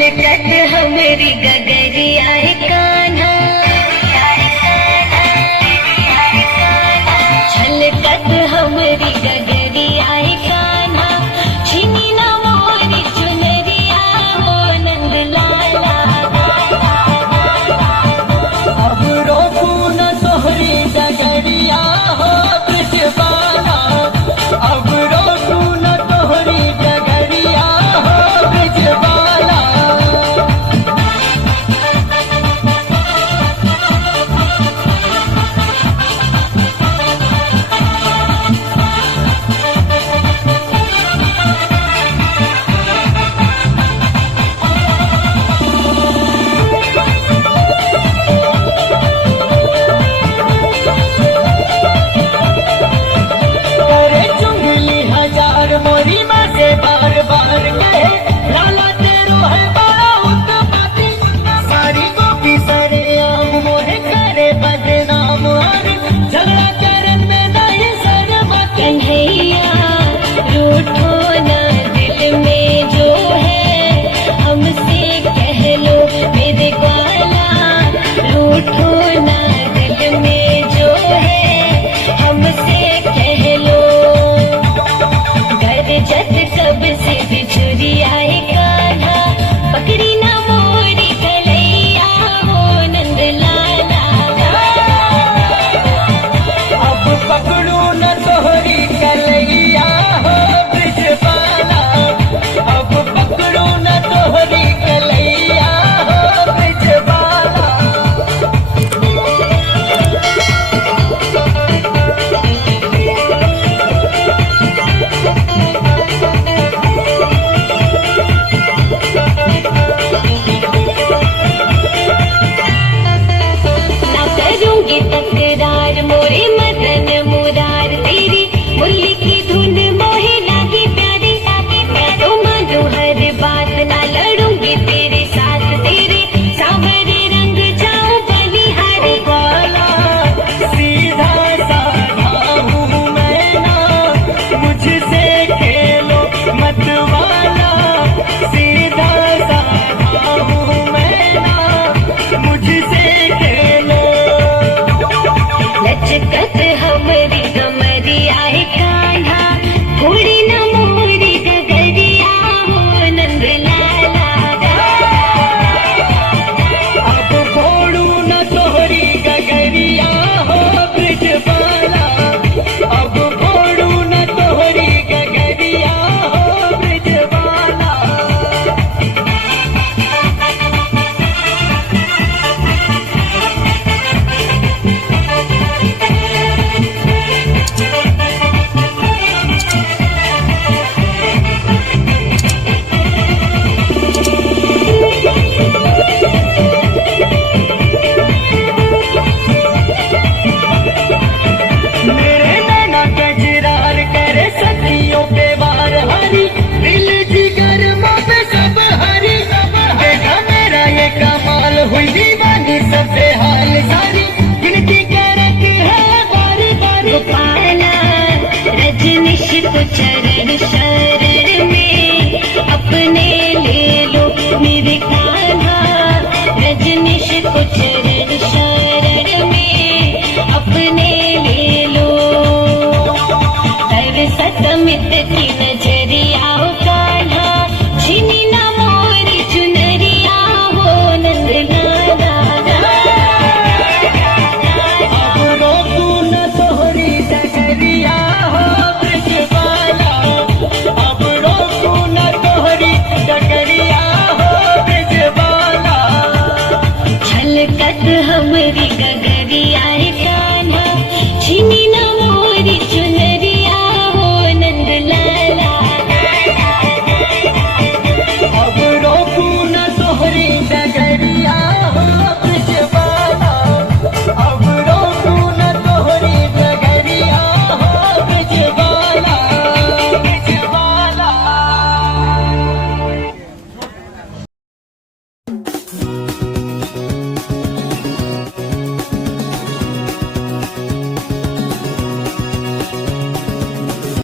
छलकत हमरी गगरिया कान्हा, छलकत हमरी गगरिया कान्हा, छिनी ना मोरी चुनरिया हो नंद लाला। अब रोकू न तोहरी गगरिया हो ब्रजबाला, अब रोकू न तोहरी गगरिया हो ब्रजबाला। करे चुंगली हजार मोरी माँ से बार बार कहे, लाला तेरो है बड़ा उत्पाती, सारी गोपी सरे आम मोहे करे बदनाम, और झगड़ा करन में नहीं सरबत। कन्हैया रूठो ना दिल में जो है, हमसे कह लो मेरे ग्वाला। रूठो ना दिल में जो है, हमसे कह लो। गरजत कब से बिछुरी आए कान्हा, पकड़ी ना मोरी कलैया हो नंद लाला। अब पकड़ू न तोहरी कलैया हो ब्रजबाला, अब पकड़ू न तोहरी कलैया हो ब्रजबाला। ना करूंगी तकरार मोरे मदन मुरार, तेरी मुरली की धुन मोहे लागी प्यारी। मैं तो मानू हर बात, ना लड़ूंगी तेरे साथ, तेरे सांवरे रंग जाऊं बलिहारी। वाला सीधा साधा हूँ मैं ना, मुझसे खेलो मत वाला, सीधा साधा हूँ मैं ना, मुझसे खेलो। लचकत हमरी कमरी आए कान्हा, थोड़ी न मोरी गगरिया हो नंद लाला। अब फोड़ू न तोहरी गगरिया हो ब्रजबाला, अब फोड़ू न तोहरी गगरिया हो ब्रजबाला। मेरे नैना कजरार करे सखियों पे वार हरी, दिल जिगर माँ पे सब हरी। देखा मेरा ये कमाल हुई दीवानी सबसे हाल सारी, गिनती करती है बारी बारी। गोपाला रजनीश को चरण शरण में अपने ले लो मेरे कान्हा, रजनीश को चरण शरण में अपने ले लो। कर सतमित की नजरिया हो कान्हा, छिनी ना मोरी चुनरिया हो नंद लाला। अब रोकू न तोहरी गगरिया हो ब्रजबाला, अब रोकू न तोहरी गगरिया हो ब्रजबाला। छलकत हमरी